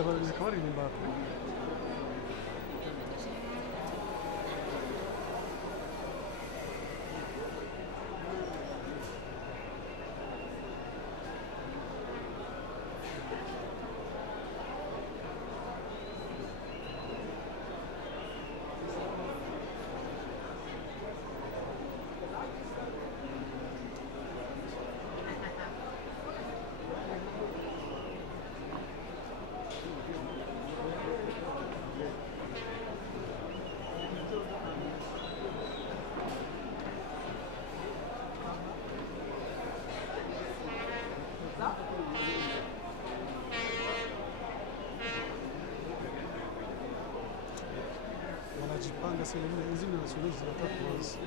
akaba aririmba wanajipanga sehemu hizi na suluhu zinataka kuanza.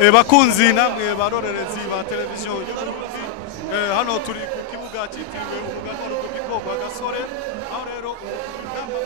bakunzi namwe barorerezi ba televiziyo y'Uburundi hano turi ku kibuga cyitiriwe umuganwa Rudoviko Rwagasore aho rero urugamba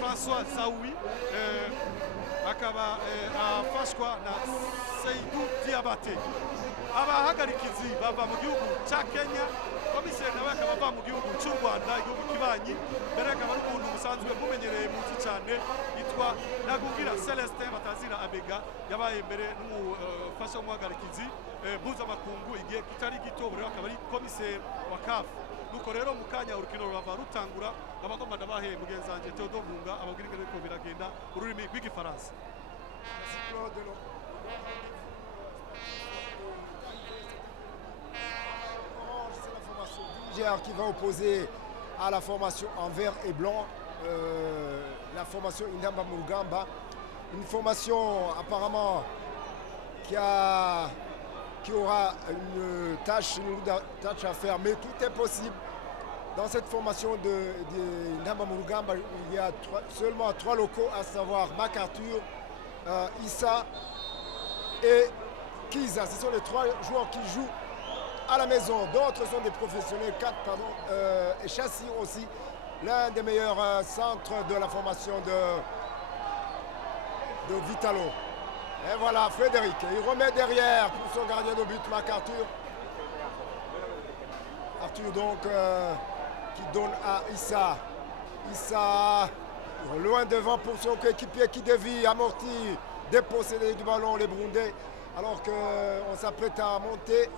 François Zawi akaba afashwa na Seydou Diabate abahagarikizi bava mu gihugu cya Kenya komiseri nawe akaba ava mu gihugu cy'u Rwanda igihugu kibanyi mbere akaba ari umuntu musanzwe mumenyereye muzi cyane yitwa Nagungira Celestin Batazira Abega yabaye mbere n'umufasha w'umuhagarikizi mpuzamakungu igihe kitari gito buri akaba ari komiseri wa CAF nuko rero mukanya urukino rurava rutangura abagomba ndabahe mugenzi wanje Theodore Munga ababwira ingene ko biragenda ururimi rw'igifaransa. Qui va opposer à la formation en vert et blanc, la formation Indamba Mugamba, une formation apparemment qui a qui aura une tâche à faire, mais tout est possible. Dans cette formation de Intamba Murugamba, il y a seulement 3 locaux, à savoir MacArthur, Issa et Kiza. Ce sont les 3 joueurs qui jouent à la maison. D'autres sont des professionnels, 4 pardon, et Chassis aussi, l'un des meilleurs centres de la formation de Vitalo. Et voilà, Frédéric, il remet derrière pour son gardien de but, MacArthur. Arthur donc qui donne à Issa. Issa loin devant pour son coéquipier qui dévie, amorti, dépossédé du ballon, les Burundais. Alors qu'on s'apprête à monter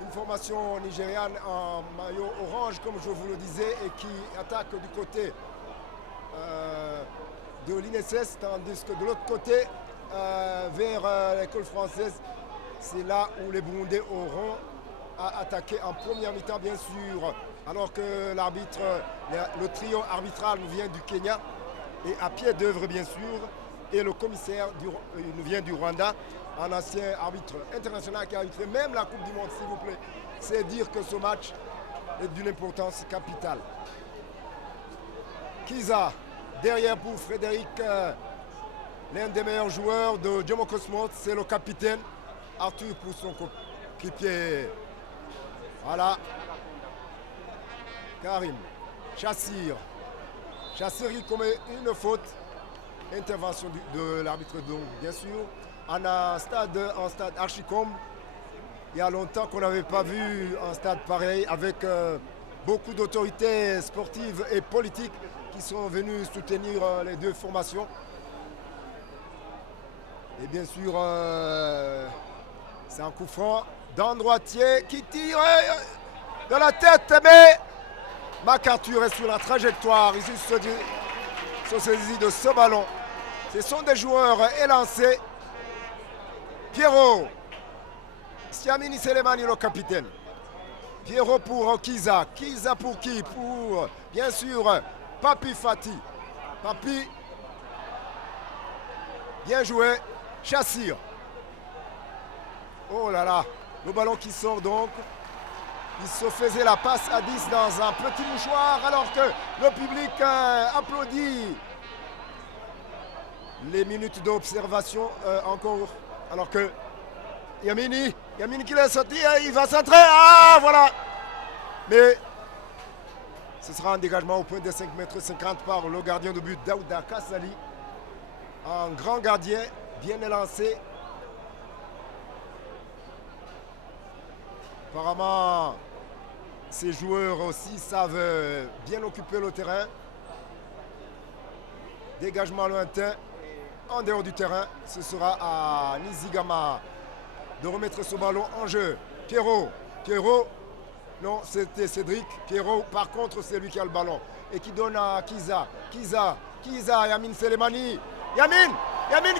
une formation nigériane en maillot orange, comme je vous le disais, et qui attaque du côté de l'INSS, tandis que de l'autre côté, vers l'école française, c'est là où les Burundais auront à attaquer en première mi-temps, bien sûr, alors que l'arbitre, le trio arbitral nous vient du Kenya, et à pied d'œuvre, bien sûr, et le commissaire nous vient du Rwanda, un ancien arbitre international qui a arbitré même la Coupe du Monde, s'il vous plaît. C'est dire que ce match est d'une importance capitale. Kiza, derrière pour Frédéric, l'un des meilleurs joueurs de Jomo Cosmos, c'est le capitaine. Arthur pour son coéquipier. Voilà. Karim. Chassir. Chassir qui commet une faute. Intervention de l'arbitre, donc, bien sûr. En stade Archicombe. Il y a longtemps qu'on n'avait pas vu un stade pareil avec beaucoup d'autorités sportives et politiques qui sont venues soutenir les 2 formations. Et bien sûr, c'est un coup franc d'un droitier qui tire de la tête, mais MacArthur est sur la trajectoire. Ici, se saisit de ce ballon. Ce sont des joueurs élancés. Pierrot, Siamini Selemani, le capitaine. Pierrot pour Kiza. Kiza pour qui? Pour, bien sûr, Papi Fati. Papi, bien joué. Chassir. Oh là là, le ballon qui sort donc. Il se faisait la passe à 10 dans un petit mouchoir alors que le public applaudit. Les minutes d'observation encore. Alors que Yamini qui l'a sorti, il va centrer. Ah voilà. Mais ce sera un dégagement au point de 5,50 m par le gardien de but Daouda Kassali. Un grand gardien, bien élancé. Apparemment, ces joueurs aussi savent bien occuper le terrain. Dégagement lointain. En dehors du terrain, ce sera à Nizigama de remettre ce ballon en jeu. Pierrot, non, c'était Cédric. Pierrot, par contre, c'est lui qui a le ballon. Et qui donne à Kiza, Yamin Selemani. Yamin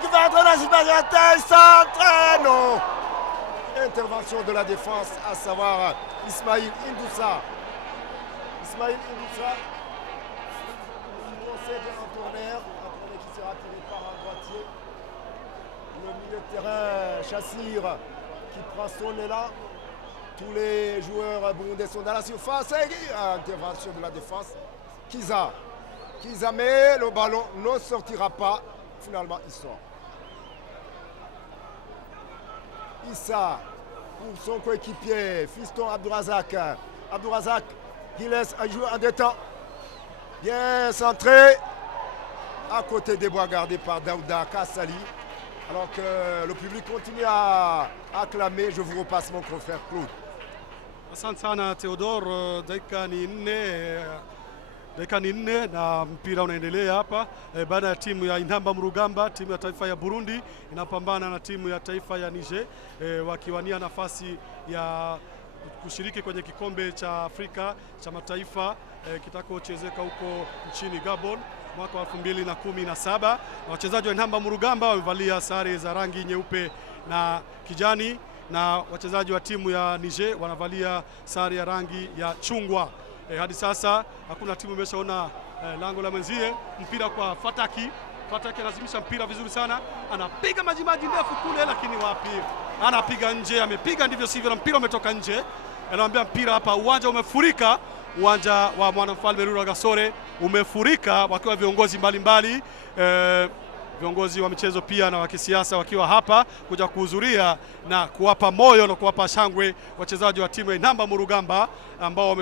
qui va entrer dans la situation, centre, non. Intervention de la défense, à savoir Ismail Indoussa. Il procède en tourneur qui sera tiré par un droitier. Le milieu de terrain, Chassir, qui prend son élan. Tous les joueurs burundais sont dans la surface. Intervention de la défense. Kiza, mais le ballon ne sortira pas. Finalement, il sort. Issa, pour son coéquipier, Fiston Abdourazak. Abdourazak qui laisse un joueur en détente. Bien centré. À côté des bois gardés par Daouda Kassali. Alors que le public continue à acclamer. Je vous repasse mon confrère Claude. Asante sana Theodore, dakika ni nne na mpira unaendelea hapa baada ya timu ya Intamba Murugamba, timu ya taifa ya Burundi inapambana na timu ya taifa ya Niger wakiwania nafasi ya kushiriki kwenye kikombe cha Afrika cha mataifa kitakochezeka huko nchini Gabon mwaka wa 2017. Wachezaji wa Intamba Murugamba wamevalia sare za rangi nyeupe na kijani na wachezaji wa timu ya Niger wanavalia sare ya rangi ya chungwa. Hadi sasa hakuna timu imeshaona lango la mwenzie. Mpira kwa Fataki. Fataki anazimisha mpira vizuri sana. Anapiga majimaji ndefu kule, lakini wapi. anapiga nje, amepiga ndivyo sivyo, na mpira umetoka nje. Anaambia mpira hapa, uwanja umefurika, uwanja wa Mwanamfalme Rwagasore umefurika, wakiwa viongozi mbalimbali viongozi wa michezo pia na wa kisiasa wakiwa hapa kuja kuhudhuria na kuwapa moyo na kuwapa shangwe wachezaji wa timu ya Inamba Murugamba ambao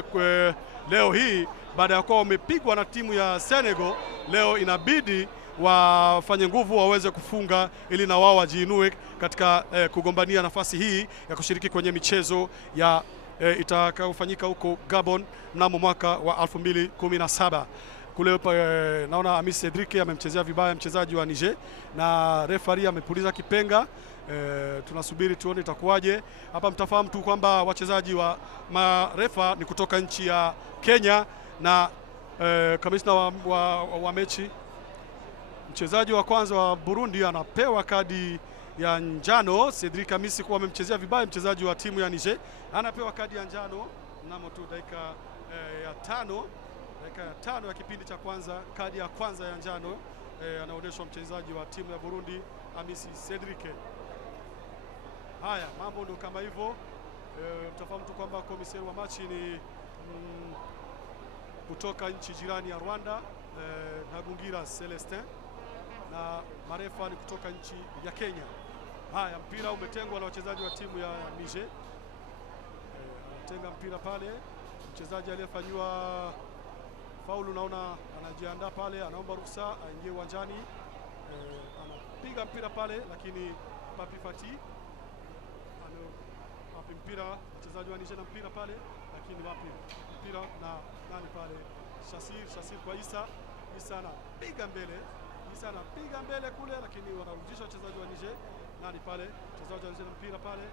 leo hii baada ya kuwa wamepigwa na timu ya Senegal, leo inabidi wafanye nguvu waweze kufunga ili na wao wajiinue katika kugombania nafasi hii ya kushiriki kwenye michezo ya itakayofanyika huko Gabon mnamo mwaka wa 2017. Kule naona Hamis Cedric amemchezea vibaya mchezaji wa Niger na referee amepuliza kipenga. Tunasubiri tuone itakuwaje. Hapa mtafahamu tu kwamba wachezaji wa marefa ni kutoka nchi ya Kenya na kamishna wa mechi, mchezaji wa kwanza wa Burundi anapewa kadi ya njano. Cedric Hamisi kuwa amemchezea vibaya mchezaji wa timu ya Niger anapewa kadi ya njano mnamo tu dakika ya tano ya kipindi cha kwanza. Kadi ya kwanza ya njano anaonyeshwa mchezaji wa timu ya Burundi Hamisi Cedric. Haya, mambo ndio kama hivyo. Mtafahamu tu kwamba komisari wa machi ni kutoka nchi jirani ya Rwanda, Ntagungira Celestin, na marefa ni kutoka nchi ya Kenya. Haya, mpira umetengwa na wachezaji wa timu ya Niger. Anatenga mpira pale, mchezaji aliyefanywa faulu naona anajiandaa pale, anaomba ruhusa aingie uwanjani. Anapiga mpira pale, lakini Papi Fati wapi mpira, wachezaji wa Niger na mpira pale, lakini wapi mpira na nani pale, Shasir kwa Isa anapiga mbele kule, lakini wanarudisha wachezaji wa Niger. Nani pale, mchezaji wa Niger na mpira pale,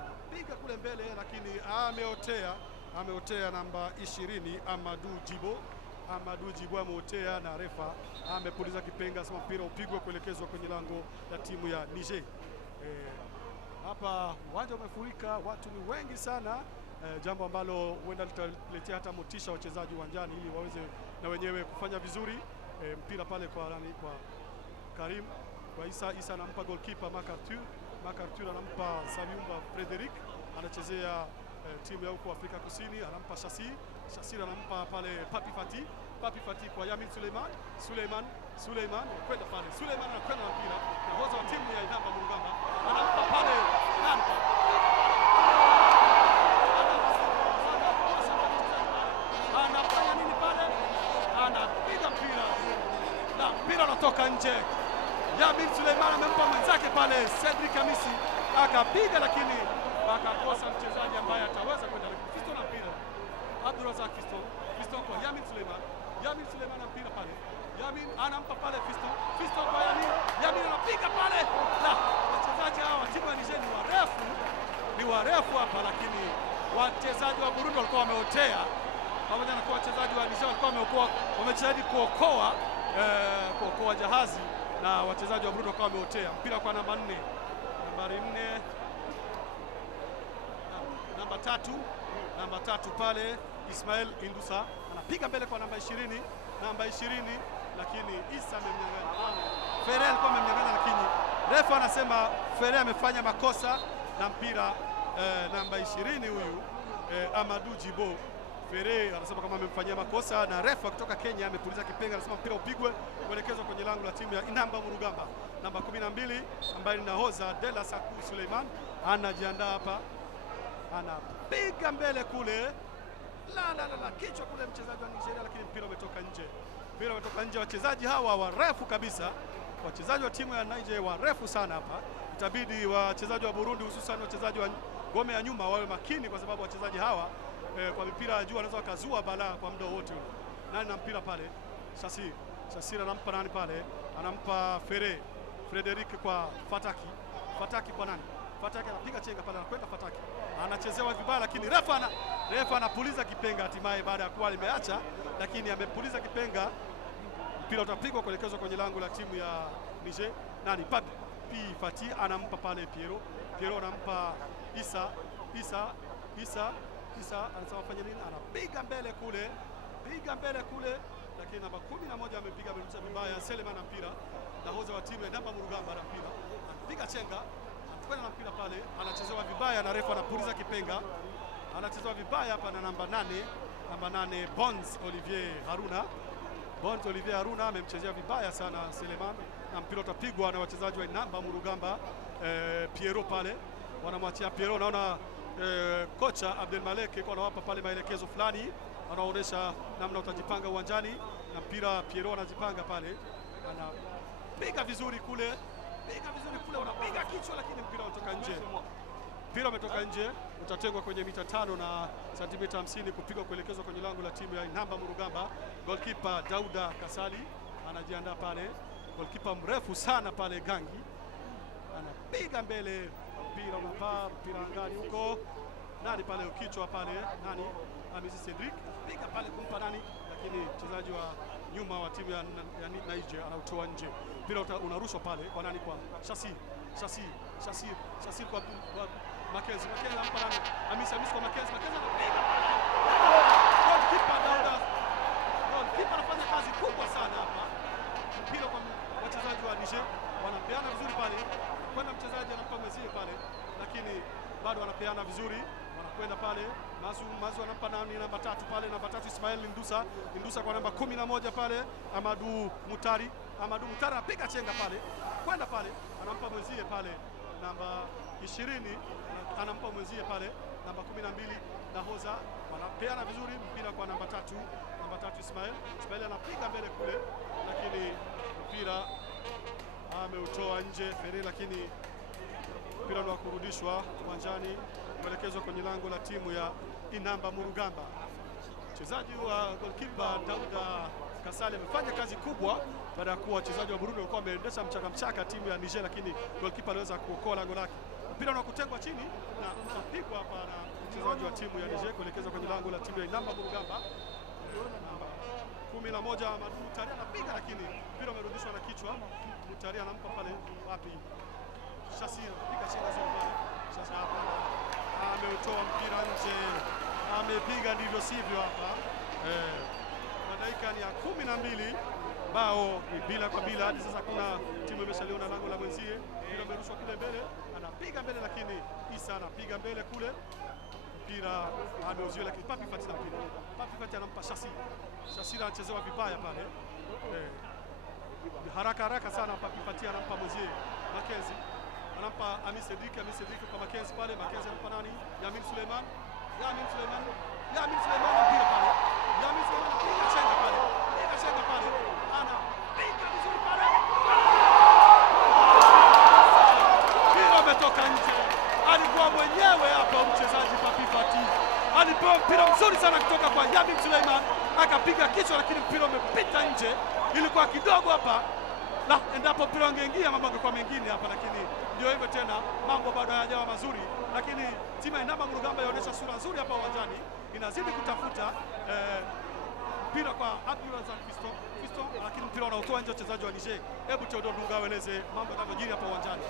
anapiga kule mbele, lakini ameotea namba 20 Amadou Jibo ameotea, na refa amepuliza kipenga, sema mpira upigwe kuelekezwa kwenye lango la timu ya Niger. Hapa uwanja umefurika, watu ni wengi sana, jambo ambalo huenda litaletea hata motisha wachezaji uwanjani ili waweze na wenyewe kufanya vizuri. Mpira pale kwa Karim, kwa Isa anampa goalkeeper Marc Arthur anampa Sabiumba Frederic, anachezea timu ya huko Afrika Kusini, anampa Shasir anampa pale Papi Fati kwa Yamin Suleiman kwenda pale, Suleiman anakwenda na mpira, nahodha wa timu ya Inamba Murugamba anampa pale anafanya nini pale, anapiga mpira unatoka nje. Yamin Suleiman amempa mwenzake pale Cedric Hamisi akapiga, lakini akakosa mchezaji ambaye ataweza kwenda Fiston na mpira. Abdurazak Fiston kwa Yamin Suleiman na mpira pale, Yamin anampa pale Fiston kwa Yamin anapiga pale. La, wachezaji hawa timu ya Niger ni warefu hapa, lakini wachezaji wa Burundi walikuwa wameotea, pamoja na kwa wachezaji wa Niger walikuwa wamejaribu kuokoa jahazi, na wachezaji wa Burundi walikuwa wameotea. Mpira kwa nambari 4 namba tatu pale, Ismail Indusa anapiga mbele kwa namba 20, lakini Isa amemnyang'anya. Ferre alikuwa amemnyang'anya, lakini refa anasema Ferre amefanya makosa na mpira namba 20 huyu Amadou Jibo. Ferre anasema kama amemfanyia makosa, na refa kutoka Kenya amepuliza kipenga, anasema mpira upigwe kuelekezwa kwenye lango la timu ya Inamba Murugamba. Namba 12 ambaye ni nahodha Dela Sakou Suleiman anajiandaa hapa, anapiga mbele kule, la kichwa kule mchezaji wa Nigeria, lakini mpira umetoka nje. Wachezaji hawa warefu kabisa, wachezaji wa timu ya Nigeria warefu sana hapa. Itabidi wachezaji wa Burundi, hususan wachezaji wa ngome ya nyuma, wawe makini, kwa sababu wachezaji hawa kwa mipira ya juu wanaweza wakazua balaa kwa muda wote. Nani na mpira pale, Shasir anampa nani pale, anampa Frederic kwa Fataki kwa nani, Fataki anapiga chenga pale, anakwenda Fataki, anachezewa vibaya, lakini refa anapuliza kipenga hatimaye, baada ya kuwa limeacha, lakini amepuliza kipenga. Mpira utapigwa kuelekezwa kwenye lango la timu ya Niger. Nani, Papi Fati anampa pale Piero anampa Isa anasema fanya nini, anapiga mbele kule, lakini namba 11 amepiga vibaya. Seleman na mpira, nahodha wa timu ya Inamba Murugamba na mpira, anapiga chenga, anakwenda na mpira pale, anachezewa vibaya na refa, anapuliza kipenga, anachezewa vibaya hapa na namba 8 Bonds Olivier Haruna amemchezea vibaya sana Seleman, na mpira utapigwa na wachezaji wa Inamba Murugamba. Piero pale wanamwachia Piero, naona kocha Abdel Malek kwa anawapa pale maelekezo fulani, anaonyesha namna utajipanga uwanjani, na mpira Piero anajipanga pale, anapiga vizuri kule, unapiga kichwa, lakini mpira unatoka nje. Mpira umetoka nje, utatengwa kwenye mita 5 na sentimita 50 kupigwa kuelekezwa kwenye lango la timu ya Inamba Murugamba. Goalkeeper Dauda Kasali anajiandaa pale, goalkeeper mrefu sana pale Gangi, anapiga mbele, mpira unapaa, mpira angani huko, nani pale ukichwa pale, nani Hamisi Cedric piga pale kumpa nani, lakini mchezaji wa nyuma wa timu ya Niger anautoa nje. Mpira unarushwa pale kwa nani, kwa Shasir kwa Makenzi anampa nani, Hamisi kwa Makenzi anapiga. Goalkeeper anafanya kazi kubwa sana hapa. Mpira kwa wachezaji wa Niger wanapeana vizuri pale, kwenda mchezaji anampa mwezie pale, lakini bado wanapeana vizuri, wanakwenda pale. Mazu anampa nani, namba 3 pale, namba 3 Ismail Indusa kwa namba 11 pale, Amadou Mutari anapiga chenga pale, kwenda pale, anampa mwezie pale namba 20, anampa mwezie pale namba 12 Nahoza, wanapeana vizuri, mpira kwa namba 3 Ismail anapiga mbele kule, lakini mpira ameutoa nje Fere, lakini mpira ndio kurudishwa uwanjani kuelekezwa kwenye lango la timu ya Inamba Murugamba. Mchezaji wa goalkeeper Dauda Kasali amefanya kazi kubwa baada ya kuwa wachezaji wa Burundi walikuwa wameendesha mchaka timu ya Niger, lakini goalkeeper aliweza kuokoa lango lake. Mpira na kutengwa chini na utapigwa hapa na mchezaji wa timu ya Niger kuelekezwa kwenye lango la timu ya Inamba Murugamba. 11 Amadou Mutari anapiga, lakini mpira umerudishwa na kichwa. Mutari anampa pale wapi, Shasir piga chenga zuri pale. Sasa hapa ameutoa mpira nje, amepiga ndivyo sivyo hapa. Dakika ni ya 12, bao ni bila kwa bila. Hadi sasa kuna timu imeshaliona lango la mwenzie, mpira umerushwa kule mbele, anapiga mbele, lakini Isa anapiga mbele kule, mpira ameuziwa, lakini Papi Fati anampa Shasira anachezewa vibaya pale, haraka sana. Papi Fati anampa mwenzie Makenzi, anampa Hamisi Cedric kwa Makenzi pale, Makenzi anampa nani, Yamin Suleiman mpira pale, Yamin Suleiman piga chenga pale, anapiga vizuri pale, mpira umetoka nje. Alikuwa mwenyewe hapa mchezaji Papi Fati, alipewa mpira mzuri sana kutoka kwa Yamin Suleiman, akapiga kichwa, lakini mpira umepita nje. Ilikuwa kidogo hapa, endapo mpira ungeingia mambo yangekuwa mengine hapa, lakini ndio hivyo tena, mambo bado hayajawa mazuri, lakini timu ya Inamba Murugamba inaonyesha sura nzuri hapa uwanjani, inazidi kutafuta mpira kwa Abdulrazak Fisto, lakini mpira unaotoa nje wachezaji wa Niger. Hebu Theodore Dunga aeleze mambo yanavyojiri hapa uwanjani.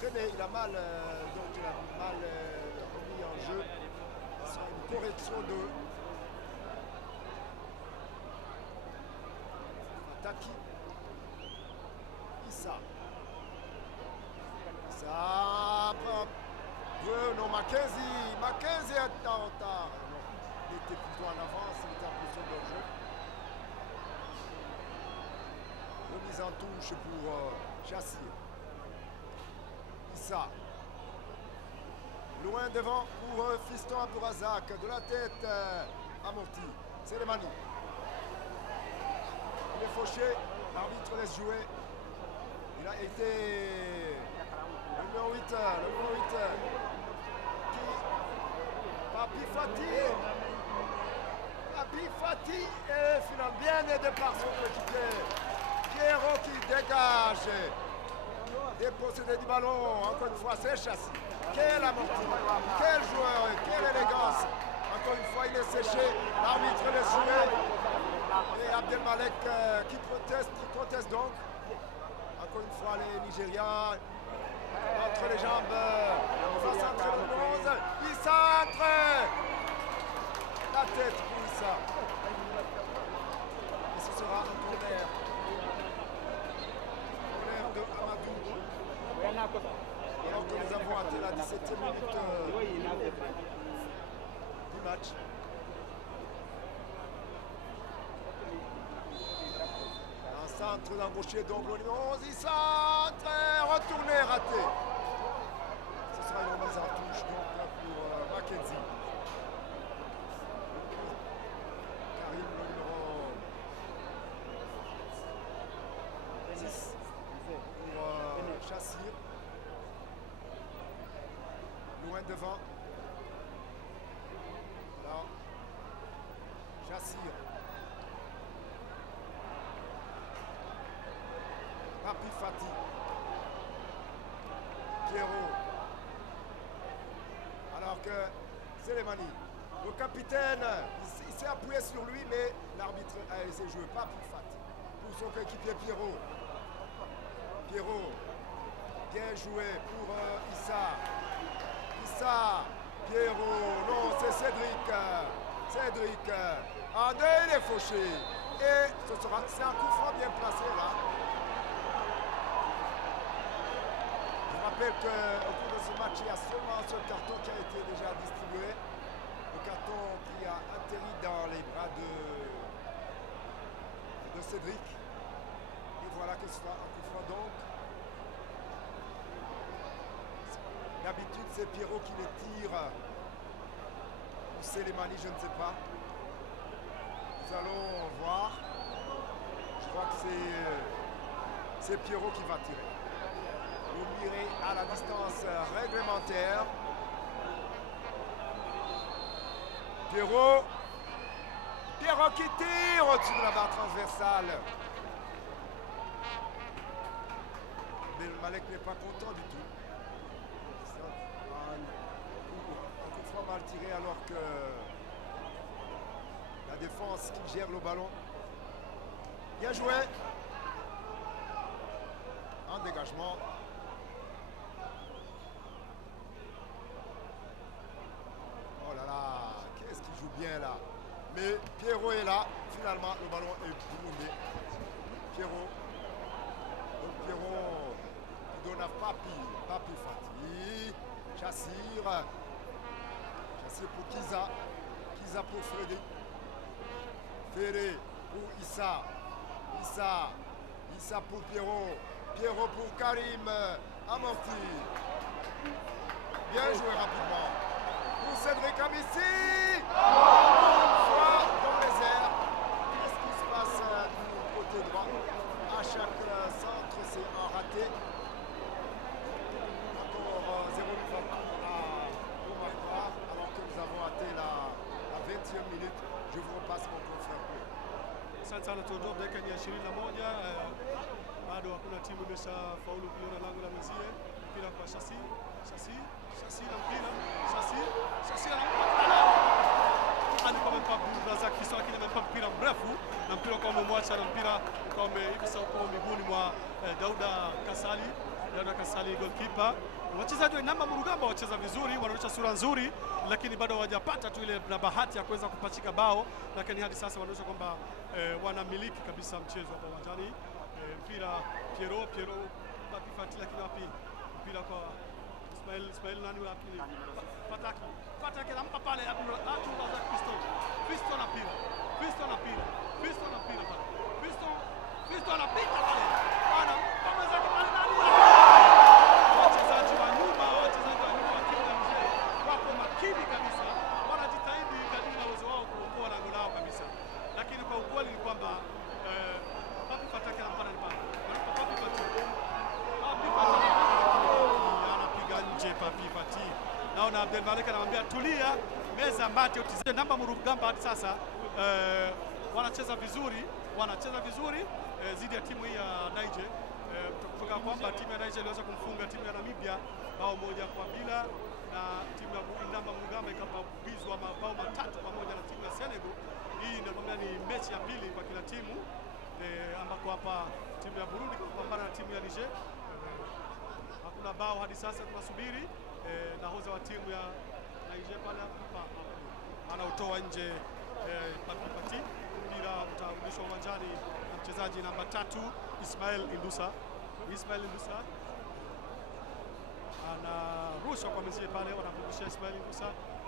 traîné, il a mal, donc il a mal remis en jeu. C'est une correction de Taki. Issa. Non, Mackenzie est en retard. Non, il était plutôt en avance, il était en position de jeu. Remise en touche pour Chassir. Issa. Loin devant pour Fiston Abourazak. De la tête amorti. C'est le Mani. Il est fauché. L'arbitre laisse jouer. Il a été le numéro 8. Papi Fati. Et finalement bien aidé par son équipier. Pierrot qui dégage. Dépossédé du ballon. Encore une fois, c'est Chassis. Quel amorti. Quel joueur. Quelle élégance. Encore une fois, il est séché. L'arbitre laisse jouer. Et Abdelmalek qui proteste donc. Encore une fois, les Nigérians entre les jambes. Face entre le 11. Il centre. La tête pour Issa. Et ce sera un corner. Corner de Amadou. Alors que nous avons atteint la 17e minute du match. Un centre d'embauché, donc le numéro 11, il centre, retourné, raté. Ce sera une remise en touche donc pour Mackenzie. Karim, le numéro 6 pour Chassir. Loin devant. Alors, Chassir. Papi Fati. Pierrot. Alors que Selemani, le capitaine, il s'est appuyé sur lui, mais l'arbitre a laissé jouer. Papi Fati. Pour son coéquipier Pierrot. Bien joué pour Issa. Pierrot. Non, c'est Cédric. André, il est fauché. Et c'est un coup franc bien placé là. Je rappelle qu'au cours de ce match, il y a seulement un seul carton qui a été déjà distribué. Le carton qui a atterri dans les bras de Cédric. Et voilà que ce sera un coup franc donc. D'habitude, c'est Pierrot qui les tire. Ou Selemani, je ne sais pas. Nous allons voir. Je crois que c'est Pierrot qui va tirer. Vous mirez à la distance réglementaire. Pierrot qui tire au-dessus de la barre transversale. Abdelmalek n'est pas content du tout. Un coup franc mal tiré alors que la défense qui gère le ballon. Bien joué. Un dégagement. Oh là là, qu'est-ce qu'il joue bien là. Mais Pierrot est là. Finalement, le ballon est brûlé. Pierrot qui donne à Papi Fati. Chassir pour Kiza pour Freddy. Ferré pour Issa pour Pierrot pour Karim amorti. Bien joué rapidement pour Cédric Amissi. Une fois dans les airs. Qu'est-ce qui se passe du côté droit? À chaque centre, c'est un raté. Encore 0 au marqueur, alors que nous avons atteint la 20e minute. Je vous repasse mon confrère. Asante sana tuondoa dakika ya 21. Bado hakuna timu imeshafaulu kuliona lango la mwenzie. Mpira kwa Shasi na mpira. Shasi alikuwa amempa Abdulrazak Fiston, lakini amempa mpira mrefu na mpira kwa umemwacha na mpira kwa hivi sasa uko miguuni mwa Dauda Kasali goalkeeper. wachezaji wa Inamba Murugamba wacheza vizuri, wanaonyesha sura nzuri, lakini bado hawajapata tu ile na bahati ya kuweza kupachika bao, lakini hadi sasa wanaonyesha kwamba wanamiliki kabisa mchezo hapa uwanjani. Mpira Piero Pataki, lakini wapi mpira kwa Ismail nani wapi? Pataki anampa pale Abdulrazak Fisto na pira. Fisto anapita pale. Bana, pameza pale nani? Wachezaji wa nyuma wa timu ya nje wako makini kabisa. Wanajitahidi kadiri na uwezo wao kuokoa lango lao kabisa. Lakini kwa ukweli ni kwamba Pataki anampana ni pale. Anapiga nje Pati. Naona Abdel Malik anamwambia tulia, meza mate utize. Inamba Murugamba hadi sasa wanacheza vizuri zidi ya timu hii ya Niger. Tutakumbuka kwamba timu ya Niger iliweza kumfunga timu ya Namibia bao 1-0 na timu ya Inamba Murugamba ikapigizwa mabao 3 pamoja na timu ya Senegal. Hii ndio ni mechi ya pili kwa kila timu ambako hapa timu ya Burundi kupambana na timu ya Niger. Hakuna bao hadi sasa, tunasubiri nahodha wa timu ya Niger pale anautoa nje Pati. Mpira utarudishwa uwanjani na mchezaji namba 3 Ismail Indusa anarusha kwa mzie pale, wanamrudishia Ismail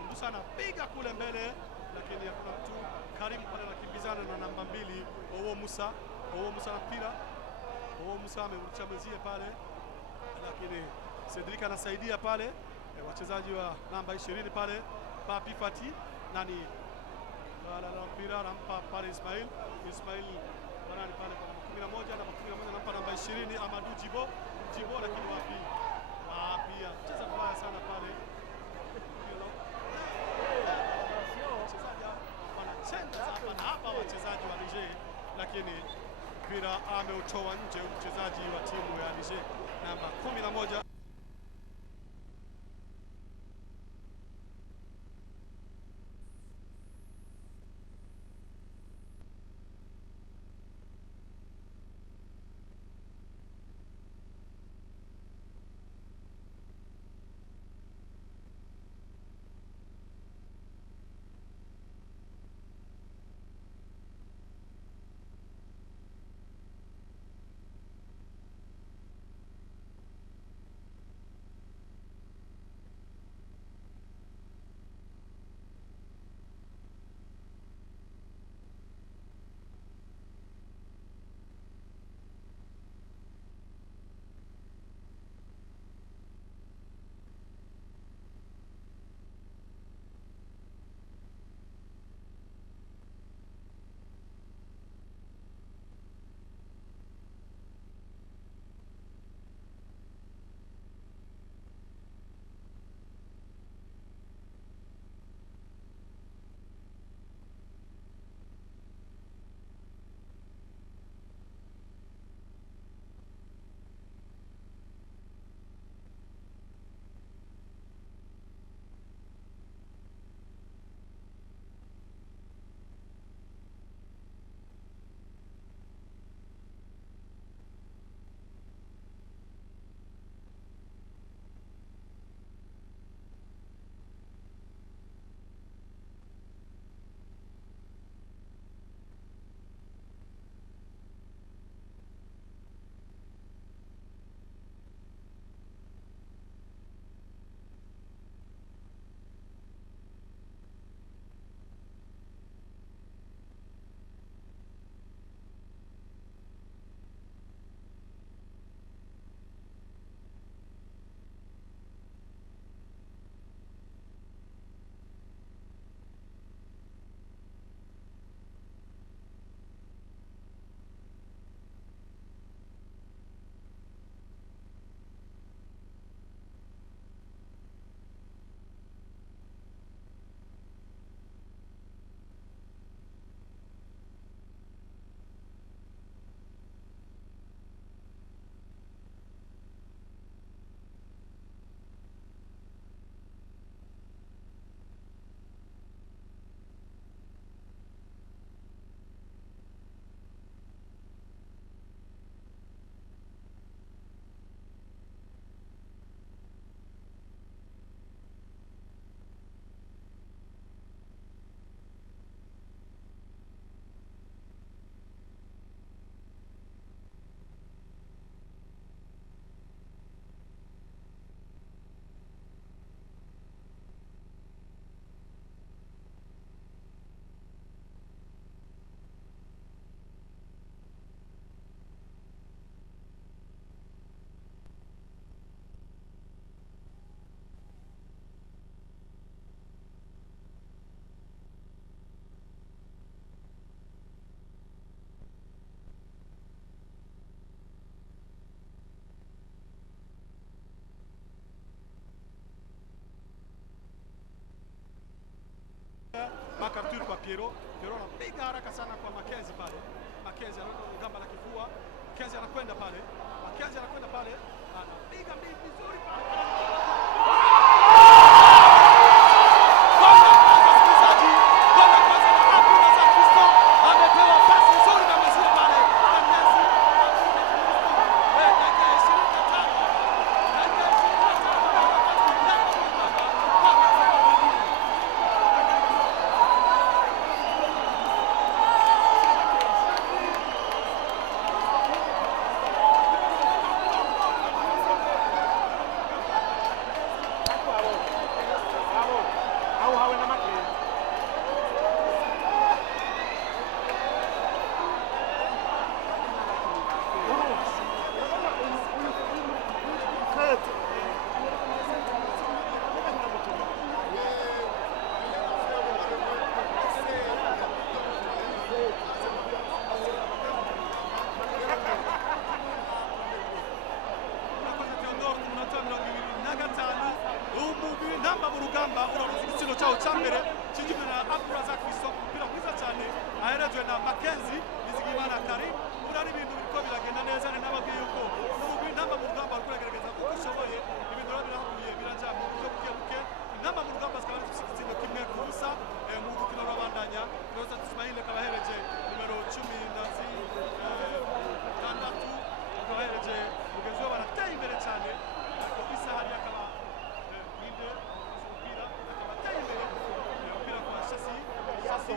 Indusa anapiga kule mbele, lakini hakuna mtu. Karim pale anakimbizana na namba 2 Owo Musa na mpira. Owo Musa amerudisha mzie pale, lakini Cedric anasaidia pale. Wachezaji wa namba 20 pale Papi Fati nani na mpira anampa pale Ismail banani pale kwa namba 11 anampa namba 20 Amadou Jibo, lakini wapi anacheza vibaya sana pale. Wanacheza hapa na hapa wachezaji wa Niger, lakini mpira ameutoa nje mchezaji wa timu ya Niger namba 11. Piero. Piero anapiga haraka sana kwa Mackenzie pale. Mackenzie anaweka gamba la kifua. Mackenzie anakwenda pale. Mackenzie anakwenda pale. Anapiga mbili vizuri pale. Amepewa pasi nzuri na Messi pale. Namba mu rugamba uraruzi igitsina cyawo cya mbere kigizwe na Abdulrazak Fiston, umupira mwiza cyane aherejwe na Mackenzie Nizigimana Karim. Urari ibintu biriko biragenda neza, ni nababwiye yuko n'ubwo namba mu rugamba ariko aragerageza kuko ushoboye ibintu birahuye biraja mu buryo buke. Namba mu rugamba zikaba zifite igitsina kimwe ku busa mu rukino rw'abandanya. Rosa Ismail akaba ahereje numero 16 akaba ahereje mugenzi we, barateye imbere cyane ariko isaha yari akaba Chassi